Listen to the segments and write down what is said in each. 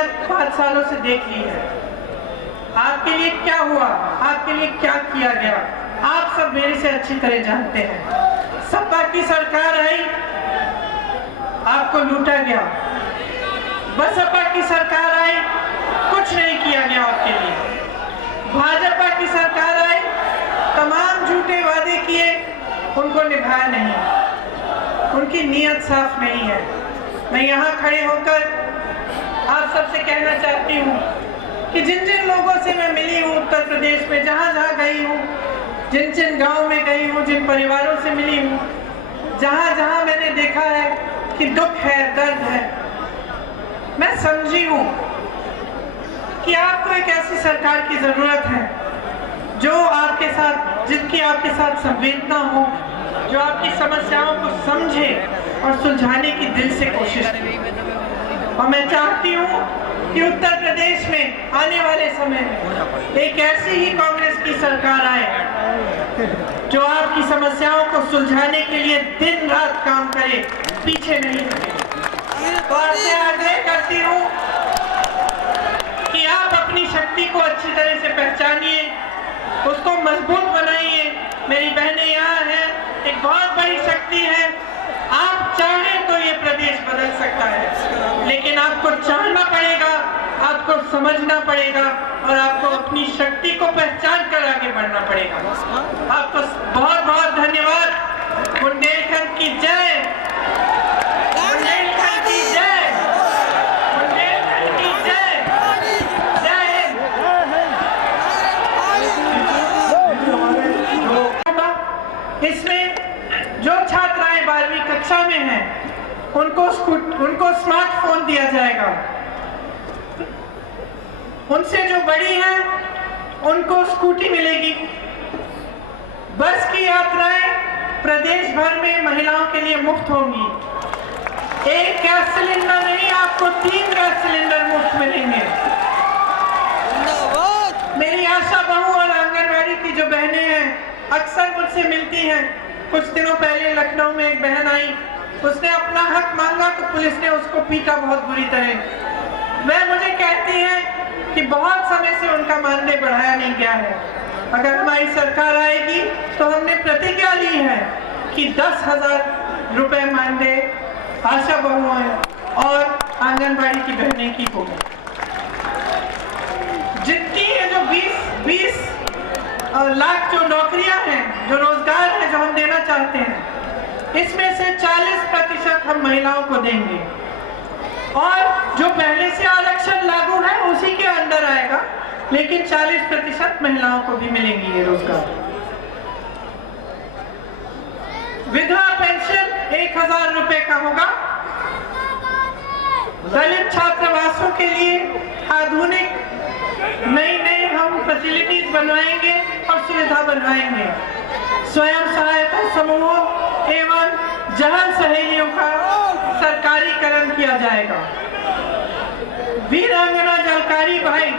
मेहनत 5 सालों से देख ली है। आपके लिए क्या हुआ, आपके लिए क्या किया गया, आप सब मेरे से अच्छी तरह जानते हैं। सपा की सरकार आई, आपको लूटा गया। बसपा की सरकार आई, कुछ नहीं किया गया आपके लिए। भाजपा की सरकार आई, तमाम झूठे वादे किए, उनको निभाया नहीं। उनकी नीयत साफ नहीं है। मैं यहाँ खड़े होकर आप सबसे कहना चाहती हूँ कि जिन जिन लोगों से मैं मिली हूँ उत्तर प्रदेश में, जहाँ जहाँ गई हूँ, जिन जिन गाँव में गई हूँ, जिन परिवारों से मिली हूँ, जहाँ जहाँ मैंने देखा है कि दुख है, दर्द है, मैं समझी हूँ कि आपको एक ऐसी सरकार की जरूरत है जो आपके साथ, जिनकी आपके साथ संवेदना हो, जो आपकी समस्याओं को समझे और सुलझाने की दिल से कोशिश करे। और मैं चाहती हूँ कि उत्तर प्रदेश में आने वाले समय में एक ऐसी ही कांग्रेस की सरकार आए जो आपकी समस्याओं को सुलझाने के लिए दिन रात काम करे, पीछे नहीं हटे। तो आपसे आग्रह करती हूँ कि आप अपनी शक्ति को अच्छी तरह से पहचानिए, उसको मजबूत बनाइए। मेरी बहनें यहाँ हैं, एक बहुत बड़ी शक्ति है। आप चाहें तो ये प्रदेश बदल सकता है, लेकिन आपको जानना पड़ेगा, आपको समझना पड़ेगा और आपको अपनी शक्ति को पहचान कर आगे बढ़ना पड़ेगा। आपको बहुत बहुत धन्यवाद। बुंदेलखंड की जय, बुंदेलखंड की जय, बुंदेलखंड की जय, जय हिंद। इसमें जो छात्राएं 12वीं कक्षा में हैं, उनको स्मार्टफोन दिया जाएगा। उनसे जो बड़ी हैं उनको स्कूटी मिलेगी। बस की यात्राएं प्रदेश भर में महिलाओं के लिए मुफ्त होंगी। 1 गैस सिलेंडर नहीं, आपको 3 गैस सिलेंडर मुफ्त मिलेंगे। मेरी आशा बहू और आंगनबाड़ी की जो बहनें हैं अक्सर मुझसे मिलती हैं। कुछ दिनों पहले लखनऊ में एक बहन आई, उसने अपना हक मांगा तो पुलिस ने उसको पीटा बहुत बुरी तरह। वह मुझे कहती हैं कि बहुत समय से उनका मानदेय बढ़ाया नहीं गया है। अगर हमारी सरकार आएगी तो हमने प्रतिज्ञा ली है कि 10,000 रुपए मानदेय आशा बहुओं और आंगनबाड़ी की बहनें की होगी। जितनी है जो 20 लाख जो नौकरियां हैं, जो रोजगार है, जो हम देना चाहते हैं, इसमें से 40% हम महिलाओं को देंगे। और जो पहले से आरक्षण लागू है उसी के अंदर आएगा, लेकिन 40% महिलाओं को भी मिलेंगी ये रोजगार। विधवा पेंशन 1,000 रुपए का होगा। दलित छात्रावासों के लिए आधुनिक नई हम फैसिलिटीज बनवाएंगे और सुविधा बनवाएंगे। स्वयं सहायता समूहों एवं जहन सहेलियों का सरकारीकरण किया जाएगा। वीरांगना जलकारी भाई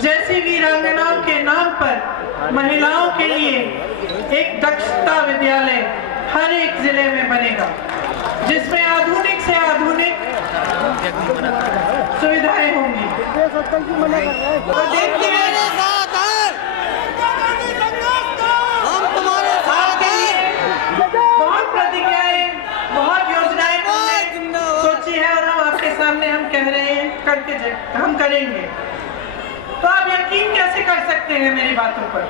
जैसी वीरांगनाओं के नाम पर महिलाओं के लिए एक दक्षता विद्यालय हर एक जिले में बनेगा, जिसमें आधुनिक से आधुनिक सुविधाएं होंगी। तो देखते हैं हम तुम्हारे साथ हैं। बहुत प्रतिज्ञाएं, बहुत योजनाएं हमने सोची है और हम आपके सामने हम कह रहे हैं, करके हम करेंगे। तो आप यकीन कैसे कर सकते हैं मेरी बातों पर?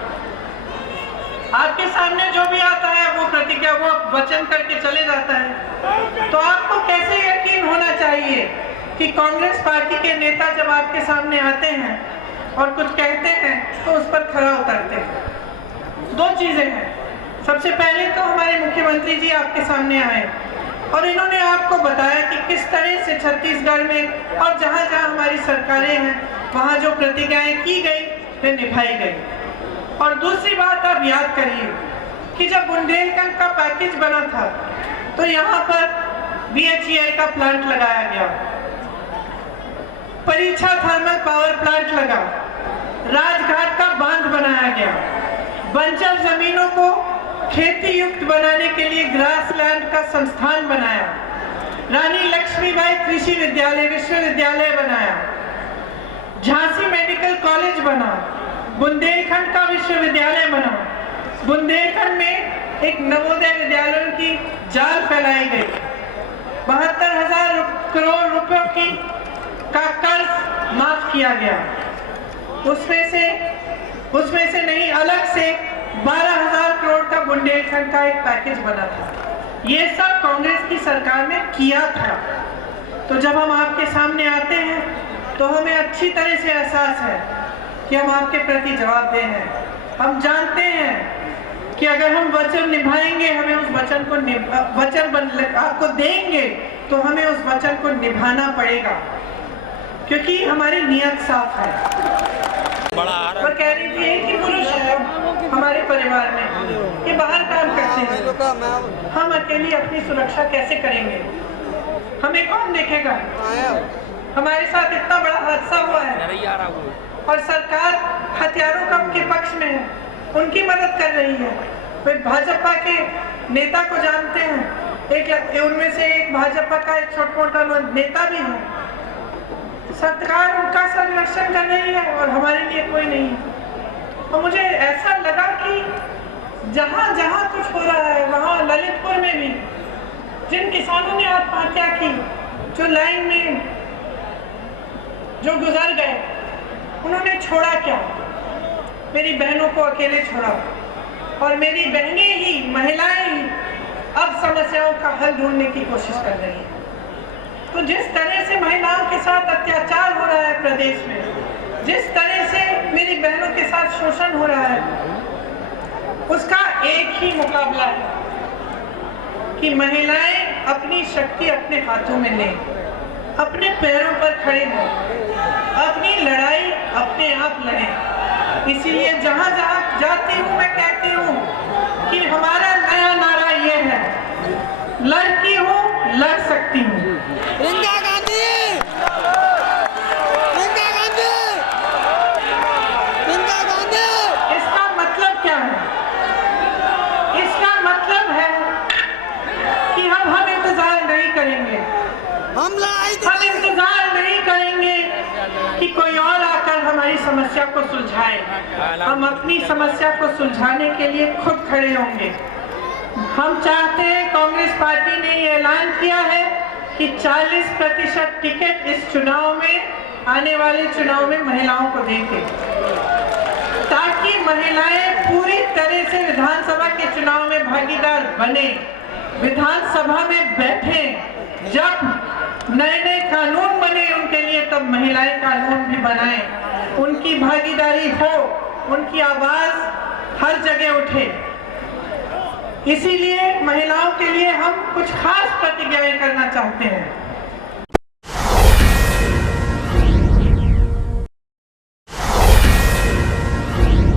आपके सामने जो भी आता है वो प्रतिज्ञा, वो वचन करके चले जाता है। तो आपको कैसे यकीन होना चाहिए कि कांग्रेस पार्टी के नेता जब आपके सामने आते हैं और कुछ कहते हैं तो उस पर खरा उतरते हैं। 2 चीजें हैं। सबसे पहले तो हमारे मुख्यमंत्री जी आपके सामने आए और इन्होंने आपको बताया कि किस तरह से छत्तीसगढ़ में और जहाँ जहाँ हमारी सरकारें हैं वहाँ जो प्रतिज्ञाएं की गई वे निभाई गई। और दूसरी बात आप याद करिए कि जब बुंदेलखंड का पैकेज बना था तो यहाँ पर BHEL का प्लांट लगाया गया, परीक्षा थर्मल पावर प्लांट लगा, राजघाट का बांध बनाया गया, बंजर जमीनों को खेती युक्त बनाने के लिए ग्रासलैंड का संस्थान बनाया, रानी लक्ष्मीबाई कृषि विद्यालय विश्वविद्यालय बनाया, झांसी मेडिकल कॉलेज बना, बुंदेलखंड का विश्वविद्यालय बना, बुंदेलखंड में एक नवोदय विद्यालयों की जाल फैलाई गई, 72,000 करोड़ रुपयों की का कर्ज माफ किया गया, उसमें से नहीं अलग से 12,000 करोड़ का बुंदेलखंड का एक पैकेज बना था। ये सब कांग्रेस की सरकार ने किया था। तो जब हम आपके सामने आते हैं तो हमें अच्छी तरह से एहसास है कि हम आपके प्रति जवाबदेह हैं। हम जानते हैं कि अगर हम वचन निभाएंगे, हमें उस वचन को आपको देंगे तो हमें उस वचन को निभाना पड़ेगा, क्योंकि हमारी नियत साफ है। वो कह रही थी कि पुरुष है हमारे परिवार में, ये बाहर काम करते हैं, हम अकेली अपनी सुरक्षा कैसे करेंगे? हमें कौन देखेगा? हमारे साथ इतना बड़ा हादसा हुआ है और सरकार हथियारों के पक्ष में है, उनकी मदद कर रही है। वे भाजपा के नेता को जानते हैं, उनमें से एक भाजपा का एक छोटा मोटा नेता भी है। सरकार उनका संरक्षण कर रही है और हमारे लिए कोई नहीं है। और मुझे ऐसा लगा कि जहाँ जहाँ कुछ हो रहा है, वहाँ ललितपुर में भी जिन किसानों ने आत्महत्या की, जो लाइन में जो गुजर गए, उन्होंने छोड़ा क्या? मेरी बहनों को अकेले छोड़ा, और मेरी बहनें ही, महिलाएं ही अब समस्याओं का हल ढूंढने की कोशिश कर रही हैं। तो जिस तरह से महिलाओं के साथ अत्याचार हो रहा है प्रदेश में, जिस तरह से मेरी बहनों के साथ शोषण हो रहा है, उसका एक ही मुकाबला है कि महिलाएं अपनी शक्ति अपने हाथों में लें, अपने पैरों पर खड़े हों, अपनी लड़ाई अपने आप लड़ें। इसीलिए जहां जहां जाती हूं मैं कहती हूं कि हमारा नया नारा ये है, लड़की हूं, लड़ सकती हूँ। इंदिरा गांधी, इंदिरा गांधी, इंदिरा गांधी। इसका मतलब क्या है? इसका मतलब है कि हम इंतजार नहीं करेंगे, हम इंतजार नहीं करेंगे कि कोई और आकर हमारी समस्या को सुलझाए। हम अपनी समस्या को सुलझाने के लिए खुद खड़े होंगे। हम चाहते हैं, कांग्रेस पार्टी ने ये ऐलान किया है कि 40% टिकट इस चुनाव में, आने वाले चुनाव में महिलाओं को देंगे, ताकि महिलाएं पूरी तरह से विधानसभा के चुनाव में भागीदार बने, विधानसभा में बैठे। जब नए नए कानून बने उनके लिए, तब महिलाएं कानून भी बनाएं, उनकी भागीदारी हो, उनकी आवाज हर जगह उठे। इसीलिए महिलाओं के लिए हम कुछ खास प्रतिज्ञाएं करना चाहते हैं।